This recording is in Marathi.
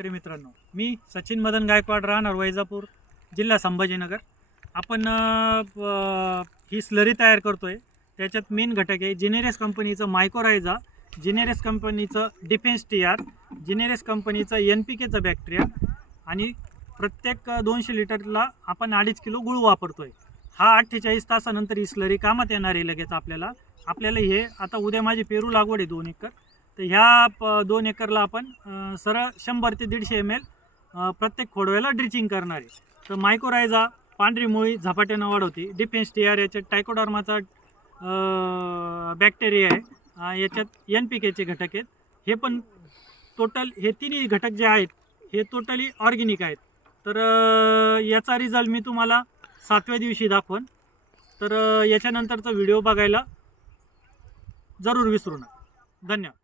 शेतकरी मित्रांनो, मी सचिन मदन गायकवाड, राहणार वैजापूर, जिल्हा संभाजीनगर. आपण ही स्लरी तयार करतोय. त्याच्यात मेन घटक आहे जिनेरेस कंपनीचं मायकोरायझा, जिनेरेस कंपनीचं डिफेन्स टीआर, जिनेरेस कंपनीचं NPKचं बॅक्टेरिया आणि प्रत्येक 200 लिटरला आपण 2.5 किलो गुळ वापरतोय. हा 48 तासानंतर ही स्लरी कामात येणार आहे. लगेच आपल्याला हे आता उद्या माझी पेरू लागवड आहे 2 एकर. तर ह्या 2 एकरला आपण सरळ 100 ते 150 ml प्रत्येक खोडव्याला ड्रिचिंग करणार आहे. तर मायकोरायझा पांढरी मुळी झपाट्यानं वाढवते. डिफेन्स टीआर याच्यात टायकोडर्माचा बॅक्टेरिया आहे. याच्यात NPKचे घटक आहेत. हे पण टोटल हे तिन्ही घटक जे आहेत हे टोटली ऑर्गॅनिक आहेत. तर याचा रिझल्ट मी तुम्हाला 7व्या दिवशी दाखवन. तर याच्यानंतरचा व्हिडिओ बघायला जरूर विसरू नका. धन्यवाद.